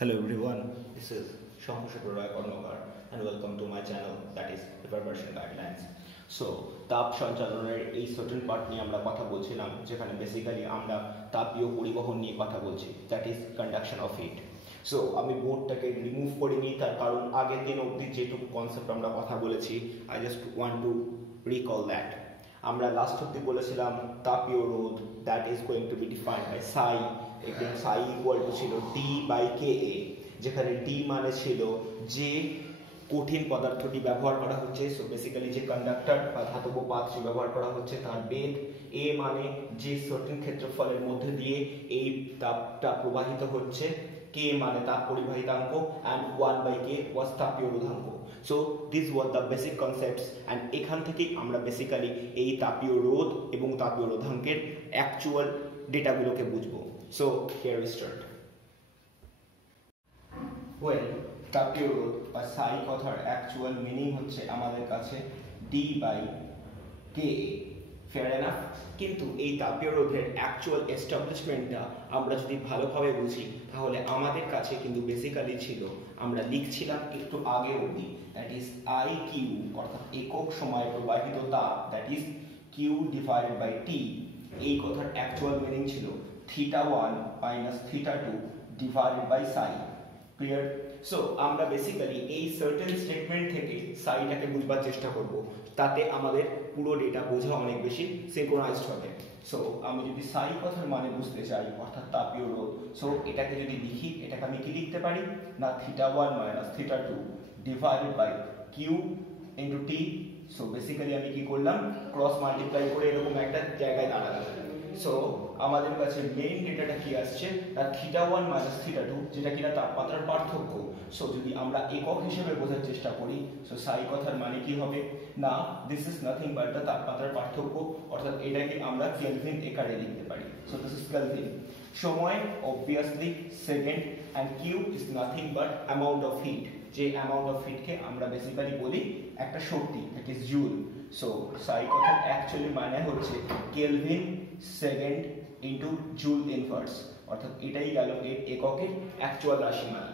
Hello everyone, this is Shamushakur Roy Karnokar and welcome to my channel that is Evaporation Guidelines. So তাপ সঞ্চালনের এই certain part নিয়ে আমরা কথা বলছিলাম যেখানে বেসিক্যালি আমরা তাপীয় পরিবহন নিয়ে কথা বলছি that is conduction of heat. So আমি বোর্ডটাকে রিমুভ করে নিই তার কারণ আগের দিন অবধি যেটুকু কনসেপ্ট আমরা কথা বলেছি I just want to recall that. আমরা লাস্ট অবধি বলেছিলাম তাপীয় রোধ that is going to be defined by psi, এখানে সাই ইকুয়াল টু ছিল ডি বাই কে এ, যেখানে ডি মানে ছিল যে কঠিন পদার্থটি ব্যবহার করা হচ্ছে, সো বেসিক্যালি যে কন্ডাক্টর বা ধাতব পাত্র ব্যবহার করা হচ্ছে তার বেগ, এ মানে যে সার্টেন ক্ষেত্রফলের মধ্যে দিয়ে এই তাপটা প্রবাহিত হচ্ছে, কে মানে তাপ পরিবাহিতাঙ্ক, and 1/k was তাপীয় রোধাঙ্ক। So this was the basic concepts and এখান থেকেই আমরা বেসিক্যালি এই তাপীয় রোধ এবং তাপীয় রোধাঙ্কের অ্যাকচুয়াল ডেটাগুলোকে বুঝবো। So here we start. Well, তাপীয় রোধ বা সাই কথার অ্যাকচুয়াল মিনিং হচ্ছে আমাদের কাছে D by K A, fair enough. কিন্তু এই তাপীয় রোধের অ্যাকচুয়াল এস্টাবলিশমেন্টটা আমরা যদি ভালোভাবে বুঝি তাহলে আমাদের কাছে কিন্তু বেসিক্যালি ছিল, আমরা লিখছিলাম একটু আগে অবধি, দ্যাট ইজ আই কিউ অর্থাৎ একক সময়ে প্রবাহিত তাপ, that is Q divided by T. এই কথার অ্যাকচুয়াল মিনিং ছিল θ1 minus θ2 divided by psi. Clear? So আমরা বেসিক্যালি এই সার্টেন স্টেটমেন্ট থেকে সাইটাকে বুঝবার চেষ্টা করব, তাতে আমাদের পুরো ডেটা বোঝা অনেক বেশি সিনক্রোনাইজড হবে। সো আমি যদি সাই কথার মানে বুঝতে চাই অর্থাৎ তাপীয় রোধ, সো এটাকে যদি লিখি, এটাকে আমি কি লিখতে পারি না θ1 minus θ2 divided by Q into T. So basically আমি কি করলাম, ক্রস মাল্টিপ্লাই করে এরকম একটা জায়গায় দাঁড়ালাম। সো আমাদের কাছে মেইন ডেটাটা কি আসছে, না θ1 মাইনাস θ2, যেটা কিনা তাপমাত্রার পার্থক্য। সো যদি আমরা একক হিসেবে বোঝার চেষ্টা করি, সো সাই কথার মানে কি হবে না, this is nothing but the তাপমাত্রার পার্থক্য, অর্থাৎ এটাকে আমরা কেলভিন আকারে লিখতে পারি। So this is kelvin. সময় obviously second, and Q is nothing but amount of heat, যে অ্যামাউন্ট অফ হিটকে আমরা বেসিক্যালি বলি একটা শক্তি, দ্যাট ইজ জুল। সো সাই কথার অ্যাকচুয়ালি মানে হচ্ছে kelvin second into joule inverse, অর্থাৎ এটাই গেল এর এককের actual রাশিমাল।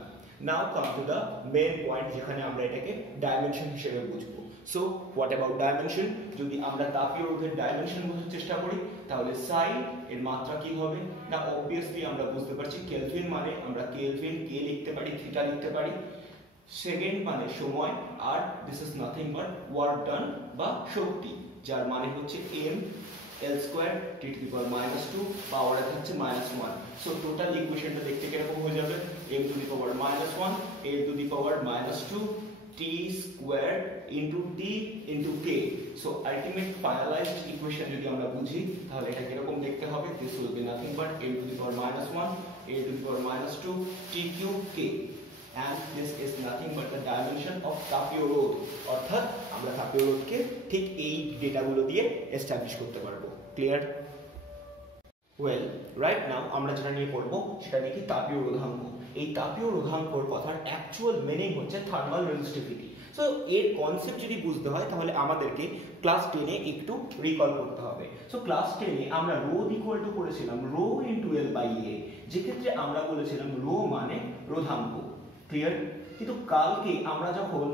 Now come to the main point, যেখানে আমরা এটাকে ডাইমেনশন হিসেবে বুঝবো। So what about dimension? যদি আমরা তাপীয় রোধের ডাইমেনশন বোঝার চেষ্টা করি তাহলে সাই এর মাত্রা কি হবে না, অবভিয়াসলি আমরা বুঝতে পারছি কেলভিন মানে আমরা কেলভিন কে লিখতে পারি, থিটা লিখতে পারি, সেকেন্ড মানে সময়, আর this is nothing but work done বা শক্তি, যার মানে হচ্ছে M L square T to the power -2 power থাকছে -1। সো টোটাল ইকুয়েশনটা দেখতে কিরকম হয়ে যাবে, m to the power -1 l to the power -2 t square into t into k। So ultimate finalised equation যদি আমরা বুঝি তাহলে এটা কিরকম দেখতে হবে, this will be nothing but m to the power -1 l to the power -2 t cube k, and this is nothing but the dimension of তাপীয় রোধ, অর্থাৎ আমরা তাপীয় রোধকে ঠিক এই ডেটাগুলো দিয়ে এস্টাবলিশ করতে পারবো। ক্লিয়ার? ওয়েল, রাইট নাও আমরা যেটা নিয়ে পড়বো সেটা নিয়ে কি তাপীয় রোধাঙ্ক। এই তাপীয় রোধাঙ্কর কথার অ্যাকচুয়াল মিনিং হচ্ছে থার্মাল রেজিস্টিভিটি। সো এর কনসেপ্ট যদি বুঝতে হয় তাহলে আমাদেরকে ক্লাস 10-এ একটু রিকল করতে হবে। সো ক্লাস 10-এ আমরা রোধ ইকুয়াল টু করেছিলাম রো ইনটু এল বাই এ, যেক্ষেত্রে আমরা বলেছিলাম রো মানে রোধাঙ্ক। ক্লিয়ার? কিন্তু কালকে আমরা যখন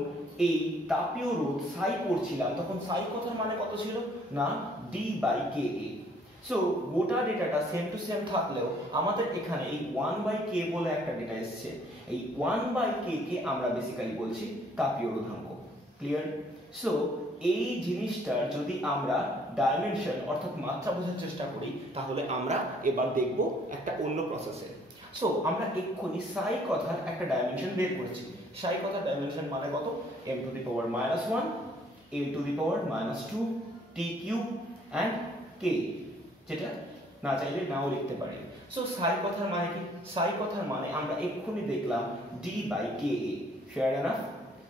এই তাপীয় রোধ সাই পড়ছিলাম তখন সাই কথার মানে কত ছিল না D by K A. So গোটা ডেটাটা সেম টু সেম থাকলেও আমাদের এখানে এই 1/k বলে একটা ডেটা এসছে, এই 1/k কে আমরা বেসিক্যালি বলছি তাপীয় রোধাঙ্ক। ক্লিয়ার? সো এই জিনিসটার যদি আমরা ডাইমেনশন অর্থাৎ মাত্রা বোঝার চেষ্টা করি তাহলে আমরা এবার দেখব একটা অন্য প্রসেসে। সো আমরা এক্ষুনি সাই কথার একটা ডাইমেনশন বের করেছি। সাই কথার ডাইমেনশন মানে কত, m to the power -1 l to the power -2 t cube and k, যেটা না চাইলে নাও লিখতে পারি। সো সাই কথার মানে কি, সাই কথার মানে আমরা এক্ষুনি দেখলাম d by K A, fair enough.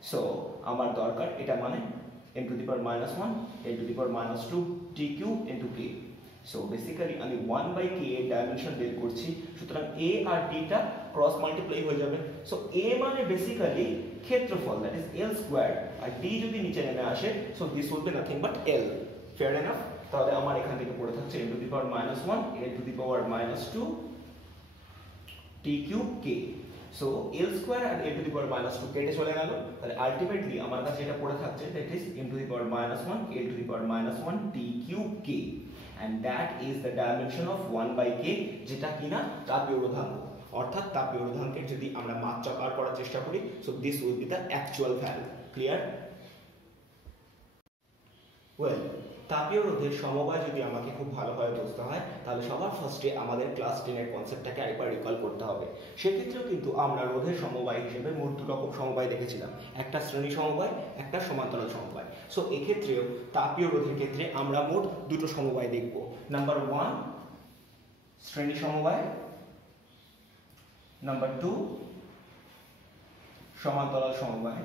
So আমার দরকার এটা মানে m to the power -1 l to the power -2 t cube into k। So basically আমি 1/k এর ডাইমেনশন বের করছি, সুতরাং a আর d টা ক্রস মাল্টিপ্লাই হয়ে যাবে। সো a মানে বেসিক্যালি ক্ষেত্রফল, দ্যাট ইজ l স্কয়ার, আর d যদি নিচে নেমে আসে so this will be nothing but l। Fair enough? তাহলে আমার এখান থেকে পড়ে থাকছে m to the power -1 l to the power -2 t cube k। So L square আর L to the power minus two কেটে চলে গেল, তাহলে আলটিমেটলি আমার কাছে এটা পড়ে থাকছে that is M to the power minus one L to the power minus one T cube K, and that is the dimension of 1/k, যেটা কিনা তাপীয় রোধাঙ্ক। অর্থাৎ তাপীয় রোধাঙ্কের যদি আমরা মাত্রা বার করার চেষ্টা করি, so this will B the actual value. Clear? Well, তাপীয় রোধের সমবায় যদি আমাকে খুব ভালোভাবে বুঝতে হয়, তাহলে সবার ফার্স্টে আমাদের ক্লাস 10-এর কনসেপ্টটাকে আরেকবার রিকল করতে হবে। সেক্ষেত্রেও কিন্তু আমরা রোধের সমবায় হিসেবে মোট দুটো রকম সমবায় দেখেছিলাম, একটা শ্রেণী সমবায়, একটা সমান্তরাল সমবায়। সো এক্ষেত্রেও তাপীয় রোধের ক্ষেত্রে আমরা মোট দুটো সমবায় দেখব। নাম্বার 1 শ্রেণী সমবায়, নাম্বার 2 সমান্তরাল সমবায়।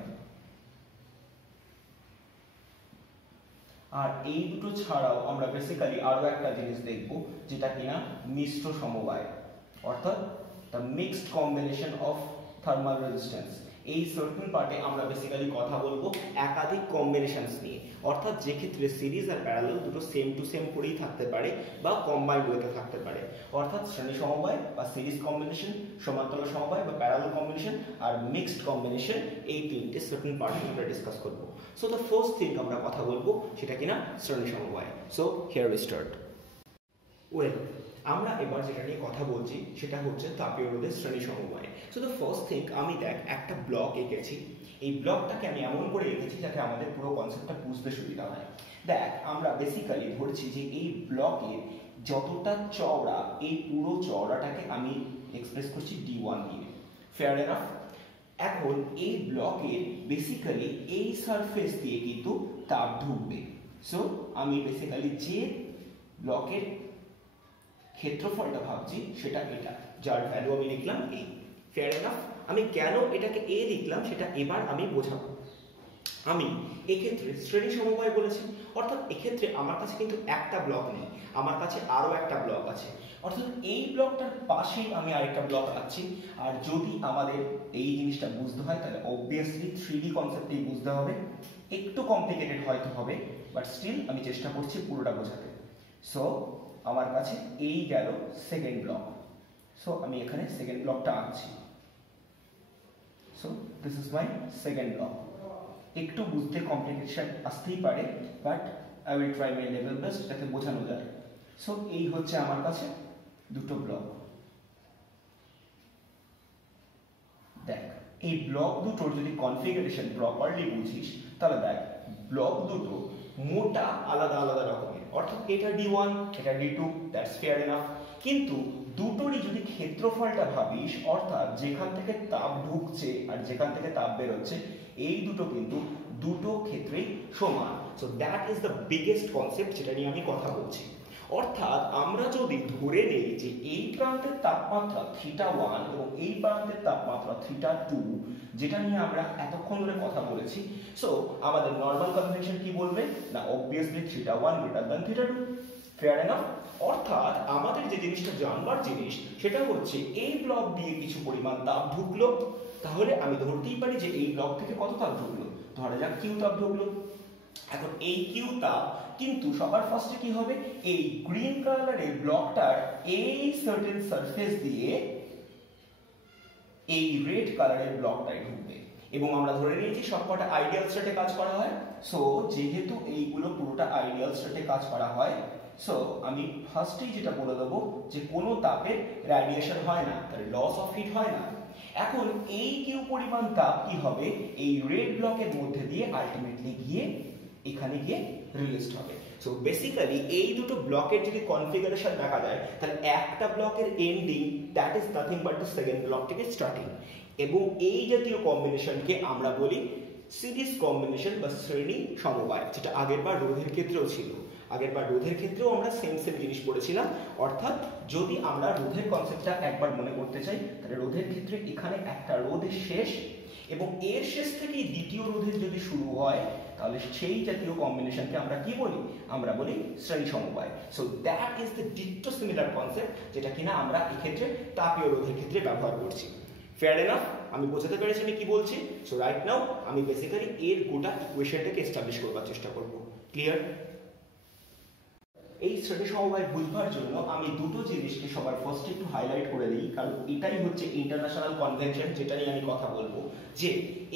আর এই দুটো ছাড়াও আমরা বেসিক্যালি আরো একটা জিনিস দেখব, যেটা কিনা মিশ্র সমবায়, অর্থাৎ the mixed combination of thermal resistance. এই সার্টেন পার্টে আমরা বেসিক্যালি কথা বলবো একাধিক কম্বিনেশনস নিয়ে, অর্থাৎ যে ক্ষেত্রে সিরিজ আর প্যারালাল দুটো সেম টু সেম করেই থাকতে পারে বা কম্বাইন্ড ওয়েতে থাকতে পারে। অর্থাৎ শ্রেণী সমবায় বা সিরিজ কম্বিনেশন, সমান্তরাল সমবায় বা প্যারালাল কম্বিনেশন আর মিক্সড কম্বিনেশন, এই তিনটে সার্টেন পার্টে আমরা ডিসকাস করব। সো দ্য ফার্স্ট থিং আমরা কথা বলবো সেটা কিনা শ্রেণী সমবায়। So here we start. Well, আমরা এবার যেটা নিয়ে কথা বলছি সেটা হচ্ছে তাপীয় রোধের শ্রেণী সমবায়। সো দ্য ফার্স্ট থিং, আমি দেখ একটা ব্লক এঁকেছি। এই ব্লকটাকে আমি এমন করে এঁকেছি যাতে আমাদের পুরো কনসেপ্টটা বুঝতে সুবিধা হয়। দেখ, আমরা বেসিক্যালি ধরছি যে এই ব্লকের যতটা চওড়া, এই পুরো চওড়াটাকে আমি এক্সপ্রেস করছি d1 দিয়ে। Fair enough? এখন এই ব্লকের বেসিক্যালি এই সারফেস দিয়ে কিন্তু তাপ ঢুকবে। সো আমি বেসিক্যালি যে ব্লকের ক্ষেত্রফলটা ভাবছি সেটা এটা, যার ভ্যালু আমি লিখলাম a। Fair enough? আমি কেন এটাকে a লিখলাম সেটা এবার আমি বোঝাবো। আমি এক্ষেত্রে শ্রেণী সমবায় বলেছি, অর্থাৎ এক্ষেত্রে আমার কাছে কিন্তু একটা ব্লক নেই, আমার কাছে আরো একটা ব্লক আছে। অর্থাৎ এই ব্লকটার পাশেই আমি আরেকটা ব্লক রাখছি। আর যদি আমাদের এই জিনিসটা বুঝতে হয় তাহলে অবভিয়াসলি 3D কনসেপ্টেই বুঝতে হবে। একটু কমপ্লিকেটেড হয়তো হবে, বাট স্টিল আমি চেষ্টা করছি পুরোটা বোঝাতে। সো আমার কাছে এই গেল সেকেন্ড ব্লক। সো আমি এখানে সেকেন্ড ব্লকটা আঁকছি। So this is my second block. একটু বুঝতে কমপ্লিকেশন আসতেই পারে, but I will try my level best যাতে বোঝানো যায়। সো এই হচ্ছে আমার কাছে দুটো ব্লক। দেখ, এই ব্লক দুটোর যদি কনফিগারেশন প্রপারলি বুঝিস তাহলে দেখ, ব্লক দুটো মোটা আলাদা আলাদা রকমের, অর্থাৎ এটা d1 এটা d2, দ্যাটস ফেয়ার এনাফ। কিন্তু দুটোরই যদি ক্ষেত্রফলটা ভাবিস, অর্থাৎ যেখান থেকে তাপ ঢুকছে আর যেখান থেকে তাপ বেরোচ্ছে, এই দুটো কিন্তু দুটো ক্ষেত্রেই সমান। So that is the biggest concept যেটা নিয়ে আমি কথা বলছি। অর্থাৎ আমরা যদি ধরে নেই যে এই প্রান্তের তাপমাত্রা θ1 এবং এই প্রান্তের তাপমাত্রা θ2, যেটা নিয়ে আমরা এতক্ষণ ধরে কথা বলেছি, সো আমাদের নরমাল কনভেনশন কি বলবে না, obviously θ1 greater than θ2। Fair enough? অর্থাৎ আমাদের যে জিনিসটা জানবার জিনিস সেটা হচ্ছে এই ব্লক দিয়ে কিছু পরিমাণ তাপ ঢুকলো, তাহলে আমি ধরতেই পারি যে এই ব্লক থেকে কত তাপ ঢুকলো, ধরা যাক কিউ তাপ ঢুকলো। এখন এই কিউ তাপ কিন্তু সবার ফার্স্টে কি হবে, এই গ্রিন কালারের ব্লকটার এই সার্টেন সারফেস দিয়ে এই রেড কালারের ব্লকটাই ঢুকবে। এবং আমরা ধরে নিয়েছি সবকটা আইডিয়াল স্টেটে কাজ করা হয়। সো যেহেতু এইগুলো পুরোটা আইডিয়াল স্টেটে কাজ করা হয়, সো আমি ফার্স্টেই যেটা বলে দেবো যে কোনো তাপের রেডিয়েশন হয় না, তার লস অফ হিট হয় না। এখন এই কিউ পরিমাণ তাপ কি হবে, এই রেড ব্লকের মধ্যে দিয়ে আলটিমেটলি গিয়ে এখানে গিয়ে রিলিজড হবে। সো বেসিক্যালি এই দুটো ব্লকের যদি কনফিগারেশন দেখা যায়, তাহলে একটা ব্লকের ending that is nothing but the second block থেকে স্টার্টিং। এবং এই জাতীয় কম্বিনেশনকে আমরা বলি সিরিজ কম্বিনেশন বা শ্রেণী সমবায়, যেটা আগেরবার রোধের ক্ষেত্রেও ছিল। আগেরবার রোধের ক্ষেত্রেও আমরা সেম জিনিস পড়েছিলাম। অর্থাৎ যদি আমরা রোধের কনসেপ্টটা একবার মনে করতে চাই, তাহলে রোধের ক্ষেত্রে এখানে একটা রোধের শেষ এবং এর শেষ থেকেই দ্বিতীয় রোধের যদি শুরু হয়, তাহলে সেই জাতীয় কম্বিনেশনকে আমরা কি বলি, আমরা বলি শ্রেণী সমবায়। So that is the ditto similar concept যেটা কিনা আমরা এই ক্ষেত্রে তাপীয় রোধের ক্ষেত্রে ব্যবহার করছি। Fair enough? আমি বোঝাতে পেরেছি আমি কি বলছি? সো রাইট নাও আমি বেসিক্যালি এর গোটা ইকুয়েশনটাকে এস্টাবলিশ করবার চেষ্টা করব। ক্লিয়ার? এই শ্রেণী সমবায় বুঝবার জন্য আমি দুটো জিনিসকে সবার ফার্স্টে একটু হাইলাইট করে দিই, কারণ এটাই হচ্ছে ইন্টারন্যাশনাল কনভেনশন যেটা নিয়ে আমি কথা বলবো। যে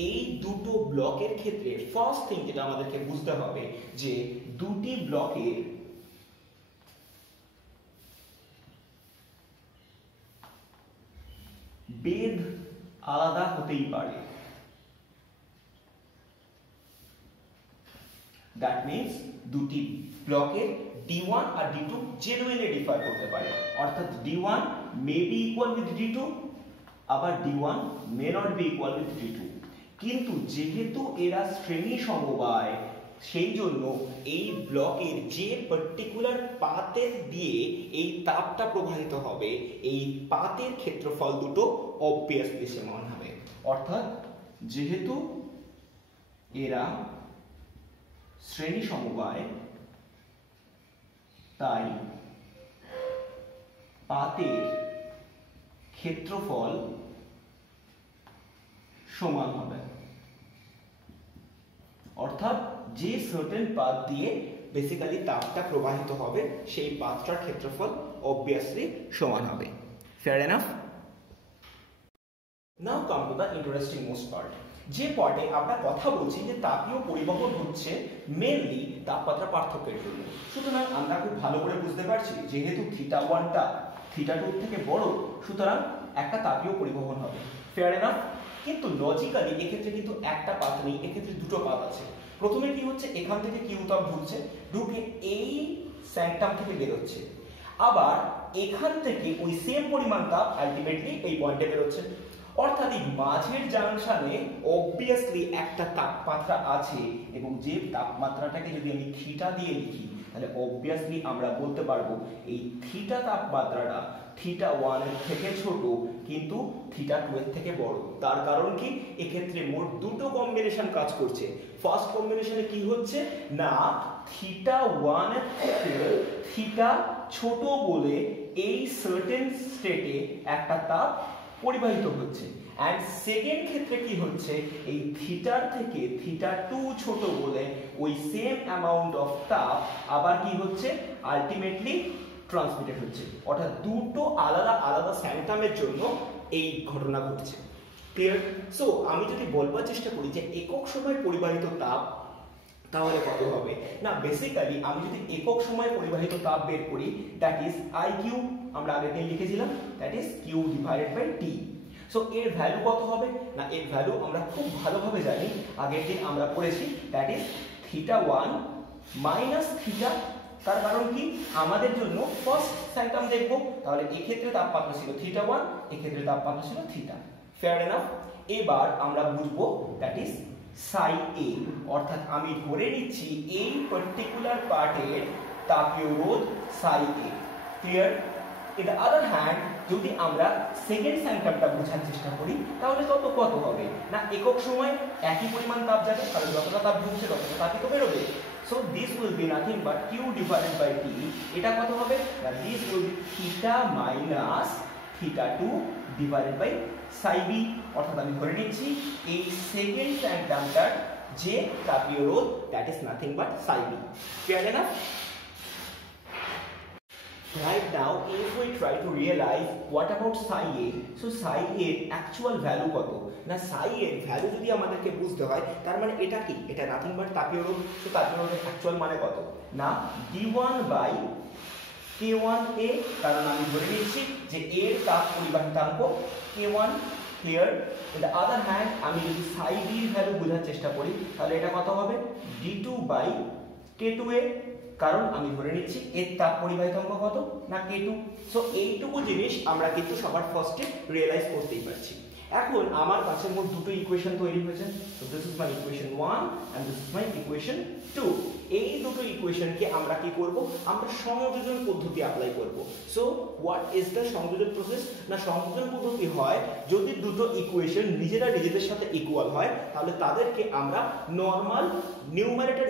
এই দুটো ব্লকের ক্ষেত্রে ফার্স্ট থিং যেটা আমাদেরকে বুঝতে হবে যে দুটি ব্লকের বেদ আলাদা হতেই পারে। দ্যাট মিনস দুটি ব্লকের D1 আর D2 জেনুইনলি ডিফার করতে পারে, অর্থাৎ D1 may be equal with D2, আবার D1 may not be equal with D2। কিন্তু যেহেতু এরা শ্রেণী সমবায়, সেই জন্য এই ব্লকের যে পার্টিকুলার পাতের দিয়ে এই তাপটা প্রবাহিত হবে, এই পাতের ক্ষেত্রফল দুটো অবভিয়াসলি সমান হবে। অর্থাৎ যেহেতু এরা শ্রেণী সমবায়, তাই পাতের ক্ষেত্রফল সমান হবে। অর্থাৎ যে সার্টেন পাথ দিয়ে বেসিক্যালি তাপটা প্রবাহিত হবে, সেই পাথটার ক্ষেত্রফল অবভিয়াসলি সমান হবে। Fair enough? Now come to the interesting most part, যে পার্টে আমরা কথা বলছি যে তাপীয় পরিবহন হচ্ছে মেনলি তাপমাত্রা পার্থক্যের জন্য। সুতরাং আমরা খুব ভালো করে বুঝতে পারছি যেহেতু θ1টা θ2 থেকে বড়, সুতরাং একটা তাপীয় পরিবহন হবে। Fair enough? কিন্তু লজিক্যালি এক্ষেত্রে কিন্তু একটা পাত নেই, এক্ষেত্রে দুটো পাত আছে। প্রথমে কি হচ্ছে, এখান থেকে কিউ তাপ ঢুকছে, ঢুকে এই স্যাংটাম থেকে বেরোচ্ছে, আবার এখান থেকে ওই সেম পরিমাণ তাপ আলটিমেটলি এই পয়েন্টে বেরোচ্ছে। অর্থাৎ এই মাঝের জাংশনে অবভিয়াসলি একটা তাপমাত্রা আছে, এবং যে তাপমাত্রাটাকে যদি আমি থিটা দিয়ে লিখি, তাহলে অবভিয়াসলি আমরা বলতে পারবো এই থিটা তাপমাত্রাটা θ1 এর থেকে ছোট কিন্তু θ2 এর থেকে বড়। তার কারণ কি, এক্ষেত্রে মোট দুটো কম্বিনেশন কাজ করছে। ফার্স্ট কম্বিনেশনে কি হচ্ছে না, θ1 এর থেকে থিটা ছোট বলে এই সার্টেন স্টেটে একটা তাপ পরিবাহিত হচ্ছে, এন্ড সেকেন্ড ক্ষেত্রে কি হচ্ছে, এই থিটার থেকে θ2 ছোট বলে ওই সেম অ্যামাউন্ট অফ তাপ আবার কি হচ্ছে, আলটিমেটলি ট্রান্সমিটেড হচ্ছে। অর্থাৎ দুটো আলাদা আলাদা স্যাংটামের জন্য এই ঘটনা ঘটছে। ক্লিয়ার? সো আমি যদি বলবার চেষ্টা করি যে একক সময় পরিবাহিত তাপ, তাহলে কত হবে না, বেসিক্যালি আমি যদি একক সময় পরিবাহিত তাপ বের করি, দ্যাট ইজ IQ, আমরা আগের দিন লিখেছিলাম, that is Q divided by T। So এর ভ্যালু কত হবে না, এর ভ্যালু আমরা খুব ভালোভাবে জানি, আগের দিন আমরা পড়েছি, দ্যাট ইজ θ1 মাইনাস থিটা। তার কারণ কি, আমাদের জন্য ফার্স্ট স্যাংটাম দেখবো, তাহলে এক্ষেত্রে তাপমাত্রা ছিল θ1, এক্ষেত্রে তাপমাত্রা ছিল থিটা। Fair enough? এবার আমরা বুঝবো দ্যাট ইজ সাই এ, অর্থাৎ আমি ধরে নিচ্ছি এই পার্টিকুলার পার্টের তাপীয় রোধ psi A. Clear? In the other hand, যদি আমরা সেকেন্ড স্যাংটামটা বোঝার চেষ্টা করি, তাহলে তত কত হবে না, একক সময় একই পরিমাণ তাপ যাবে, কারণ যতটা তাপ ঢুকছে ততটা তাপই তো বেরোবে। So this will be nothing but Q divided by T। এটা কত হবে না, this will be theta minus θ2 divided by psi B. অর্থাৎ আমি ধরে নিচ্ছি এই সেকেন্ড স্যাংটামটার যে তাপীয় রোধ, that is nothing but psi B. Clear enough? Right now, if we try to realize what about psi a, so psi a এর actual value কত না, psi এর ভ্যালু যদি আমাদেরকে বুঝতে হয়, তার মানে এটা কি, এটা নাথিং বাট তাপীয় রোধ। তো তাপীয় রোধের অ্যাকচুয়াল মানে কত না, d1 বাই k1a, কারণ আমি ধরে নিচ্ছি যে এর তাপ পরিবাহিতাঙ্ক k1। Clear? In the other hand, আমি যদি psi b এর ভ্যালু বোঝার চেষ্টা করি, তাহলে এটা কত হবে, d2 বাই k2a, কারণ আমি ধরে নিচ্ছি এর তাপ পরিবাহিতাঙ্ক কত না k2। সো এইটুকু জিনিস আমরা কিন্তু সবার ফার্স্টে রিয়েলাইজ করতেই পারছি। এখন আমার কাছে মোট দুটো ইকুয়েশন তৈরি হয়েছে। So this is my equation 1 and this is my equation 2। এই দুটো ইকুয়েশনকে আমরা কি করব, আমরা সংযোজন পদ্ধতি অ্যাপ্লাই করব। সো হোয়াট ইজ দ্য সংযোজন প্রসেস না, সংযোজন পদ্ধতি হয় যদি দুটো ইকুয়েশন নিজেরা নিজেদের সাথে ইকুয়াল হয়, তাহলে তাদেরকে আমরা normal numerator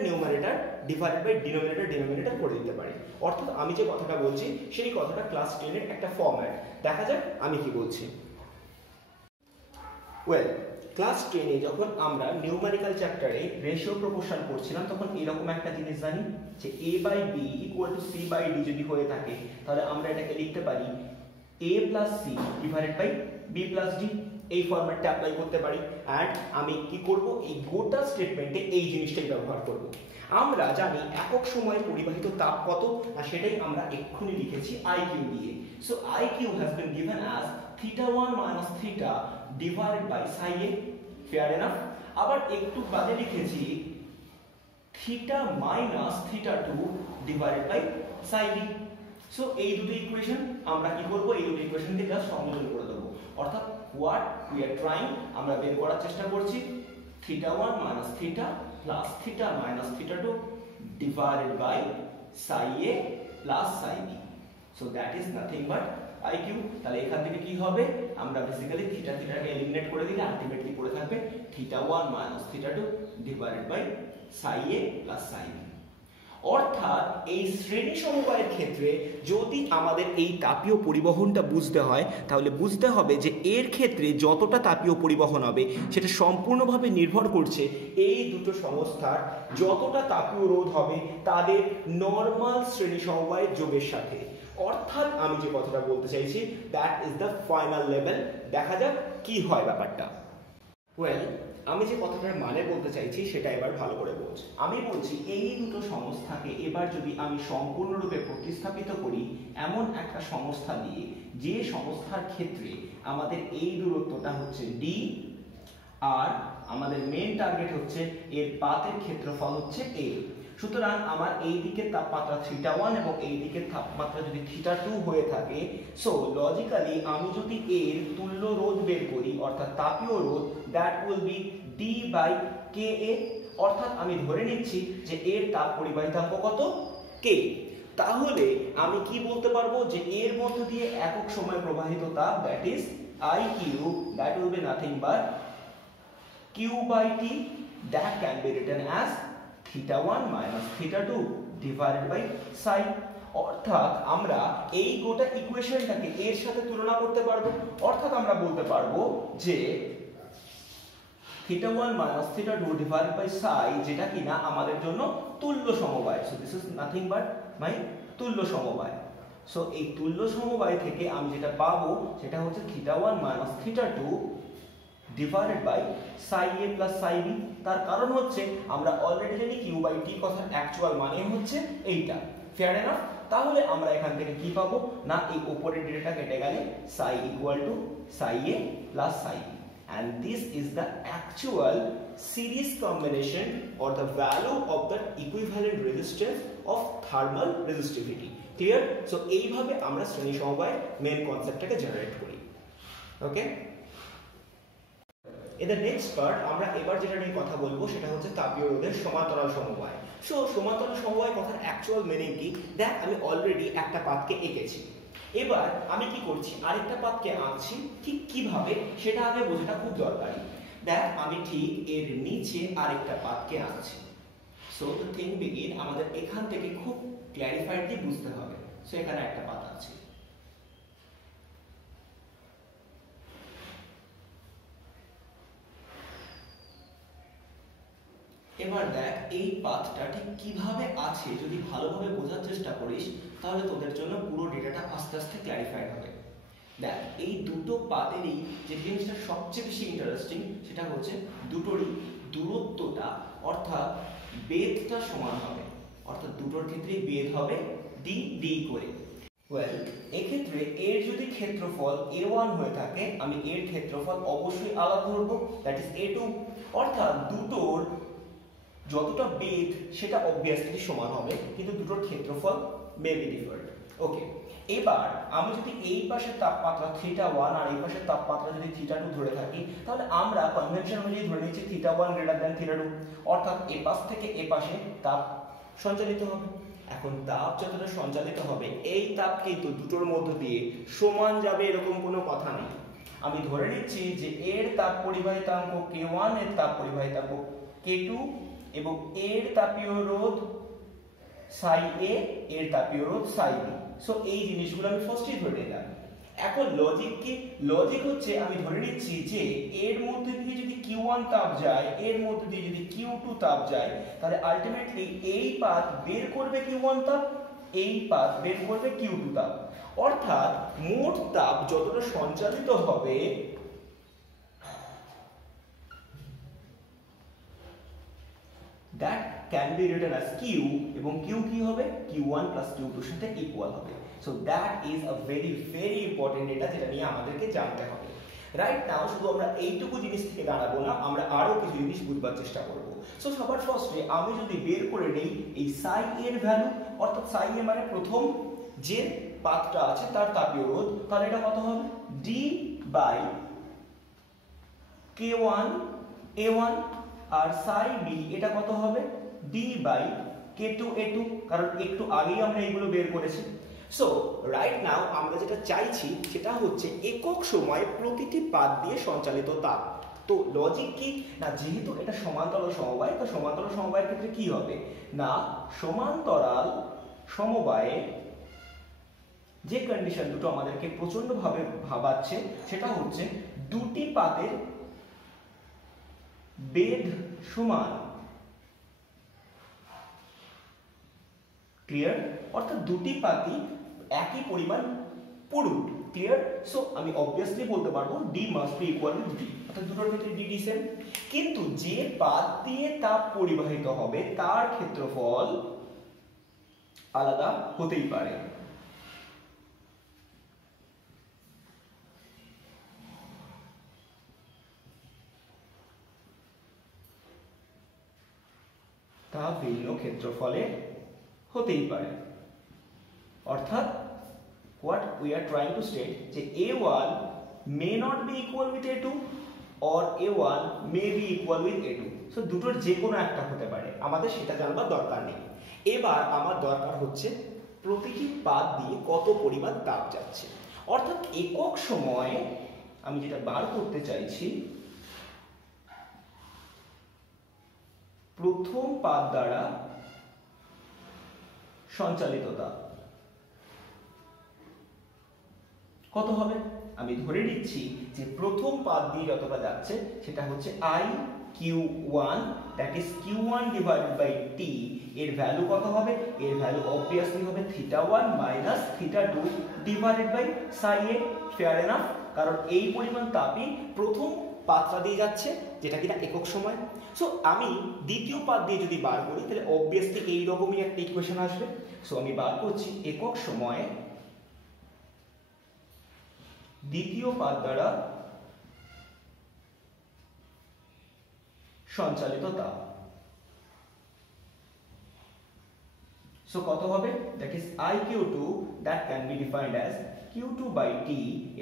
divided by denominator করে দিতে পারি। অর্থাৎ আমি যে কথাটা বলছি সেই কথাটা ক্লাস 10 এর একটা ফরম্যাট। দেখা যাক আমি কি বলছি। ওয়েল, ক্লাস 10-এ যখন আমরা নিউমেরিক্যাল চ্যাপ্টারে রেশিও প্রপোর্শন করছিলাম তখন এরকম একটা জিনিস জানি যে a/b = c/d যদি হয়ে থাকে তাহলে আমরা এটাকে লিখতে পারি a + c / b + d। এই ফরম্যাটটা অ্যাপ্লাই করতে পারি। এন্ড আমি কি করব, এই গোটা স্টেটমেন্টে এই জিনিসটাই ব্যবহার করব। আমরা জানি একক সময়ে পরিবাহিত তাপ কত, না সেটাই আমরা এক্ষুনি লিখেছি IQ দিয়ে। So IQ has been given as θ1 - θ divided by psi a, fair enough। আবার একটু বাদে লিখেছি θ - θ2 divided by psi b। So এই দুটো ইকুয়েশন আমরা কি করব, এই দুটো ইকুয়েশনকে জাস্ট সংযোজন করে দেব। অর্থাৎ what we are trying, আমরা বের করার চেষ্টা করছি θ1 - θ plus θ - θ2 divided by psi a plus psi b। so that is nothing but IQ। তাহলে এখান থেকে কি হবে, আমরা বেসিক্যালি θ কে এলিমিনেট করে দিলে আলটিমেটলি পড়ে থাকবে θ1 - θ2 divided by psi a plus psi b। অর্থাৎ এই শ্রেণী সমবায়ের ক্ষেত্রে যদি আমাদের এই তাপীয় পরিবহনটা বুঝতে হয় তাহলে বুঝতে হবে যে এর ক্ষেত্রে যতটা তাপীয় পরিবহন হবে সেটা সম্পূর্ণভাবে নির্ভর করছে এই দুটো সংস্থার যতটা তাপীয় রোধ হবে তাদের নর্মাল শ্রেণী সমবায়ের যোগের সাথে। অর্থাৎ আমি যে কথাটা বলতে চাইছি that is the final level. দেখা যাক কি হয় ব্যাপারটা। ওয়েল, আমি যে কথাটার মানে বলতে চাইছি সেটা এবার ভালো করে বোঝ। আমি বলছি এই দুটো সংস্থাকে এবার যদি আমি সম্পূর্ণরূপে প্রতিস্থাপিত করি এমন একটা সংস্থা দিয়ে যে সংস্থার ক্ষেত্রে আমাদের এই দূরত্বটা হচ্ছে d আর আমাদের মেন টার্গেট হচ্ছে এর পাতের ক্ষেত্রফল হচ্ছে a। সুতরাং আমার এই দিকের তাপমাত্রা θ1 এবং এই দিকের তাপমাত্রা যদি θ2 হয়ে থাকে, সো লজিক্যালি আমি যদি এর তুল্য রোধ বের করি অর্থাৎ তাপীয় রোধ, দ্যাট উইল বি d/Ka। অর্থাৎ আমি ধরে নিচ্ছি যে এর তাপ পরিবাহিতাঙ্ক কত, k। তাহলে আমি কি বলতে পারবো যে এর মধ্য দিয়ে একক সময় প্রবাহিত তাপ that is IQ, that will be nothing but Q/T, that can be written as θ1 - θ2 divided by psi। অর্থাৎ আমরা এই গোটা ইকুয়েশনটাকে এর সাথে তুলনা করতে পারবো। অর্থাৎ আমরা বলতে পারবো যে θ1 - θ2 divided by psi যেটা কিনা আমাদের জন্য তুল্য সমবায়। So this is nothing but my তুল্য সমবায়। সো এই তুল্য সমবায় থেকে আমি যেটা পাবো সেটা হচ্ছে θ1 - θ2 divided by psi a plus psi b। তার কারণ হচ্ছে আমরা অলরেডি জানি Q/T কথার অ্যাকচুয়াল মানে হচ্ছে এইটা, ফেয়ার এনাফ। তাহলে আমরা এখান থেকে কি পাবো না এই উপরের ডেটা কেটে গেলে psi = psi a plus psi b, and this is the actual series combination or the value of the equivalent resistance of thermal resistivity। Clear? So এইভাবে আমরা শ্রেণী সমবায়ের মেন কনসেপ্টটাকে জেনারেট করি। ওকে, in the next part আমরা এবার যেটা নিয়ে কথা বলবো সেটা হচ্ছে তাপীয় রোধের সমান্তরাল সমবায়। সো সমান্তরাল সমবায় কথার অ্যাকচুয়াল মিনিং কি, দেখ আমি অলরেডি একটা পাতকে এঁকেছি, এবার আমি কি করছি আরেকটা পাতকে আঁকছি। ঠিক কিভাবে সেটা আগে বোঝাটা খুব দরকারি। দেখ আমি ঠিক এর নিচে আরেকটা পাতকে আঁকছি। সো দ্য থিং বিগিন, আমাদের এখান থেকে খুব ক্ল্যারিফাইডলি বুঝতে হবে। সো এখানে একটা পাত আছে, এবার দেখ এই পাথটা ঠিক কিভাবে আছে যদি ভালোভাবে বোঝার চেষ্টা করিস তাহলে তোদের জন্য পুরো ডেটাটা আস্তে আস্তে ক্ল্যারিফাইড হবে। দেখ এই দুটো পাতেরই যে জিনিসটা সবচেয়ে বেশি ইন্টারেস্টিং সেটা হচ্ছে দুটোরই দূরত্বটা অর্থাৎ বেধটা সমান হবে। অর্থাৎ দুটোর ক্ষেত্রেই বেধ হবে d করে। ওয়েল, এক্ষেত্রে এর যদি ক্ষেত্রফল a1 হয়ে থাকে আমি এর ক্ষেত্রফল অবশ্যই আলাদা ধরবো, দ্যাট ইজ a2। অর্থাৎ দুটোর যতটা বেধ সেটা অবভিয়াসলি সমান হবে কিন্তু দুটোর ক্ষেত্রফল মে বি ডিফারেন্ট। ওকে, এবার আমি যদি এই পাশের তাপমাত্রা θ1 আর এই পাশের তাপমাত্রা যদি θ2 ধরে থাকি তাহলে আমরা কনভেনশন অনুযায়ী ধরে নিচ্ছি θ1 > θ2। অর্থাৎ এ পাশ থেকে এ পাশে তাপ সঞ্চালিত হবে। এখন তাপ যতটা সঞ্চালিত হবে এই তাপ কিন্তু দুটোর মধ্য দিয়ে সমান যাবে এরকম কোনো কথা নেই। আমি ধরে নিচ্ছি যে এর তাপ পরিবাহিতাঙ্ক K1, এর তাপ পরিবাহিতাঙ্ক K2 এবং এর তাপীয় রোধ psi a, এর তাপীয় রোধ psi b। সো এই জিনিসগুলো আমি ফার্স্টেই ধরে নিলাম। এখন লজিক কি? লজিক হচ্ছে আমি ধরে নিচ্ছি যে এর মধ্যে দিয়ে যদি Q1 তাপ যায়, এর মধ্যে দিয়ে যদি Q2 তাপ যায়, তাহলে আলটিমেটলি এই পাথ বের করবে Q1 তাপ, এই পাথ বের করবে Q2 তাপ। অর্থাৎ মোট তাপ যতটা সঞ্চালিত হবে that can be written as Q, এবং Q কি হবে? Q1 plus Q2 এর সাথে ইকুয়াল হবে। So that is a very very important data, যেটা নিয়ে আমাদেরকে জানতে হবে। রাইট নাও শুধু আমরা এইটুকু জিনিস থেকে দাঁড়াবো না, আমরা আরো কিছু জিনিস বুঝবার চেষ্টা করব। সো সবার ফার্স্টে আমি যদি বের করে নেই এই সাই এর ভ্যালু, অর্থাৎ সাই এ মানে প্রথম যে পাথটা আছে তার তাপীয় রোধ, তাহলে এটা কত হবে? D by K1 A1, R Sai B এটা কত হবে? D বাই K2 A2, কারণ একটু আগেই আমরা এইগুলো বের করেছি। সো রাইট নাও আমরা যেটা চাইছি সেটা হচ্ছে একক সময়ে প্রতিটি পাত দিয়ে সঞ্চালিত তাপ। তো লজিক কি না, যেহেতু এটা সমান্তরাল সমবায়, তো সমান্তরাল সমবায়ের ক্ষেত্রে কি হবে না, সমান্তরাল সমবায়ে যে কন্ডিশন দুটো আমাদেরকে প্রচন্ড ভাবে ভাবাচ্ছে সেটা হচ্ছে দুটি পাতের বেধ সমান। ক্লিয়ার? অর্থাৎ দুটি পাতই একই পরিমাণ পুরুট। ক্লিয়ার? সো আমি অবভিয়াসলি বলতে পারবো D must be equal to D, অর্থাৎ দুটোর ক্ষেত্রে D সেম। কিন্তু যে পাত দিয়ে তাপ পরিবাহিত হবে তার ক্ষেত্রফল আলাদা হতেই পারে। তা ভিন্ন ক্ষেত্রফলে হতেই পারে। অর্থাৎ what we are trying to state যে A1 may not be equal with A2 or A1 may be equal with A2, so দুটোর যে কোনো একটা হতে পারে, আমাদের সেটা জানবার দরকার নেই। এবার আমার দরকার হচ্ছে প্রতিটি পাত দিয়ে কত পরিমাণ তাপ যাচ্ছে। অর্থাৎ একক সময়ে আমি যেটা বার করতে চাইছি প্রথম পাত দ্বারা সঞ্চালিত তাপ কত হবে? আমি ধরে নিচ্ছি যে প্রথম পাত দিয়ে যতটা যাচ্ছে সেটা হচ্ছে IQ1, that is Q1 divided by T। এর ভ্যালু কত হবে? এর ভ্যালু অবভিয়াসলি হবে θ1 minus θ2 divided by psi A. Fair enough, কারণ এই পরিমাণ তাপই প্রথম পাতটা দিয়ে যাচ্ছে, যেটা কিনা একক সময়। সো আমি দ্বিতীয় পাত দিয়ে যদি বার করি তাহলে অবভিয়াসলি এই রকমই একটা ইকুয়েশন আসবে। সো আমি বার করছি একক সময়ে দ্বিতীয় পাত দ্বারা সঞ্চালিত তাপ। সো কত হবে? That is IQ2, that can be defined as Q2 by T।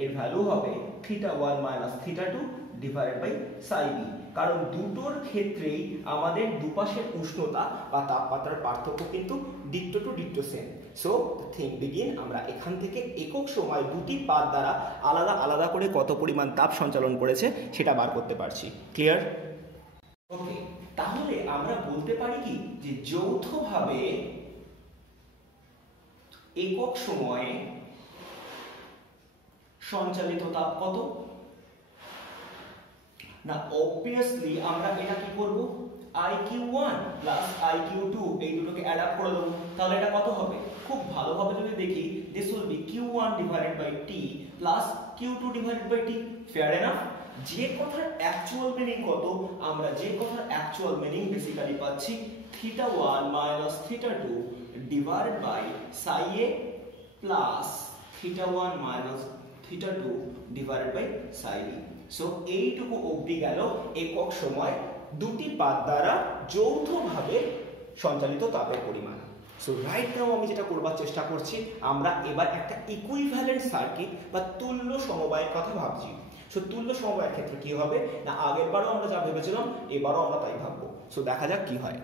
এর ভ্যালু হবে θ1 minus θ2 divided by psi B, কারণ দুটোর ক্ষেত্রেই আমাদের দুপাশের উষ্ণতা বা তাপমাত্রার পার্থক্য কিন্তু ডিক্টো two ডিক্টো same. So thing begin, আমরা এখান থেকে একক সময় দুটি পাত দ্বারা আলাদা আলাদা করে কত পরিমাণ তাপ সঞ্চালন করেছে সেটা বার করতে পারছি। ক্লিয়ার? ওকে, তাহলে আমরা বলতে পারি কি যে যৌথভাবে একক সময়ে সঞ্চালিত তাপ কত না, অবভিয়াসলি আমরা এটা কি করব, IQ1 প্লাস IQ2 এই দুটোকে অ্যাড আপ করে দেবো। তাহলে এটা কত হবে? খুব ভালোভাবে যদি দেখি, this will B Q1 divided by T plus Q2 divided by T। Fair enough? যে কথার অ্যাকচুয়াল মিনিং কত, আমরা যে কথার অ্যাকচুয়াল মিনিং বেসিক্যালি পাচ্ছি θ1 minus θ2 divided by psi A plus θ1 minus θ2 divided by psi B. So এইটুকু অবধি গেল একক সময় দুটি পাত দ্বারা যৌথভাবে সঞ্চালিত তাপের পরিমাণ। সো রাইট নাও আমি যেটা করবার চেষ্টা করছি, আমরা এবার একটা ইকুইভ্যালেন্ট সার্কিট বা তুল্য সমবায়ের কথা ভাবছি। সো তুল্য সমবায়ের ক্ষেত্রে কি হবে না, আগেরবারও আমরা যা ভেবেছিলাম এবারও আমরা তাই ভাববো। সো দেখা যাক কি হয়।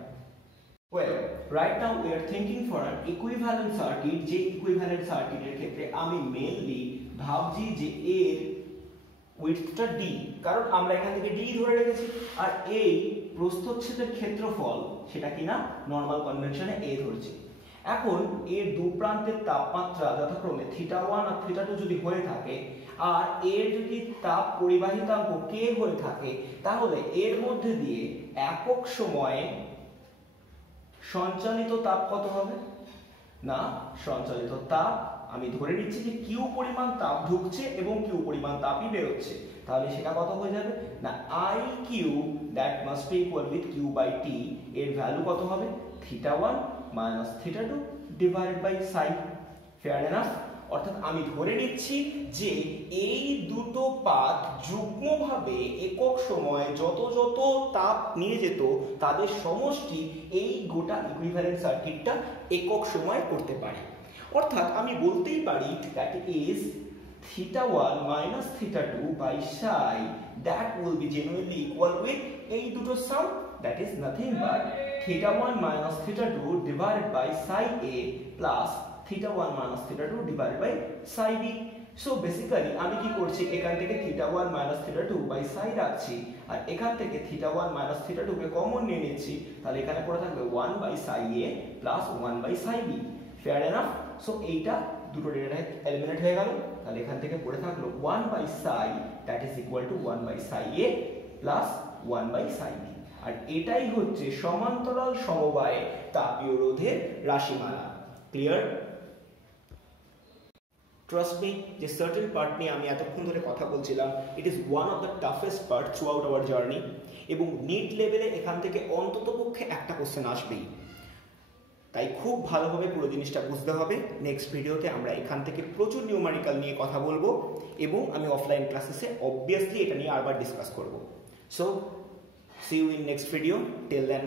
Well, right now we are thinking for an equivalent circuit, যে equivalent circuit এর ক্ষেত্রে আমি মেইনলি ভাবছি যে এর উইডথটা D, কারণ আমরা এখান থেকে D ধরে রেখেছি, আর এই প্রস্থচ্ছেদের ক্ষেত্রফল সেটা কিনা নরমাল কনভেনশনে A ধরছি। এখন এর দু প্রান্তের তাপমাত্রা যথাক্রমে θ1 আর θ2 যদি হয়ে থাকে আর এর যদি তাপ পরিবাহিতাঙ্ক k হয়ে থাকে, তাহলে এর মধ্যে দিয়ে একক সময়ে সঞ্চালিত তাপ কত হবে? না, সঞ্চালিত তাপ আমি ধরে নিচ্ছি যে কিউ পরিমাণ তাপ ঢুকছে এবং কিউ পরিমাণ তাপই বেরোচ্ছে, তাহলে সেটা কত হয়ে যাবে? না I Q that must be equal with Q by T, এর ভ্যালু কত হবে? θ1 minus θ2 divided by psi. Fair enough? অর্থাৎ আমি ধরে নিচ্ছি যে এই দুটো পাত যুগ্মভাবে একক সময়ে যত যত তাপ নিয়ে যেত তাদের সমষ্টি এই গোটা ইকুইভ্যালেন্ট সার্কিটটা একক সময়ে করতে পারে। অর্থাৎ আমি বলতেই পারি that is θ1 minus θ2 by psi that will be genuinely equal with এই দুটো সাম, that is nothing but θ1 minus θ2 divided by psi a plus θ1 minus θ2 divided by psi b. So basically আমি কি করছি, এখান থেকে θ1 minus θ2 by psi রাখছি আর এখান থেকে θ1 minus θ2 কে কমন নিয়ে নিচ্ছি, তাহলে এখানে পড়ে থাকবে 1 by psi a plus 1 by psi b. Fair enough? So এইটা দুটো ডেটা এলিমিনেট হয়ে গেল, তাহলে এখান থেকে পড়ে থাকলো 1 by psi that is equal to 1 by psi a plus 1 by psi b। আর এটাই হচ্ছে সমান্তরাল সমবায়ে তাপীয় রোধের রাশিমালা। ক্লিয়ার? ট্রাস্ট মি, যে সার্টেন পার্ট নিয়ে আমি এতক্ষণ ধরে কথা বলছিলাম, it is one of the toughest part through out hour journey, এবং নিট লেভেলে এখান থেকে অন্ততপক্ষে একটা কোশ্চেন আসবেই, তাই খুব ভালোভাবে পুরো জিনিসটা বুঝতে হবে। নেক্সট ভিডিওতে আমরা এখান থেকে প্রচুর নিউমারিক্যাল নিয়ে কথা বলবো এবং আমি অফলাইন ক্লাসেসে অবভিয়াসলি এটা নিয়ে আরবার ডিসকাস করব। So see you in next video, till then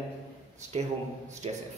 stay home, stay safe.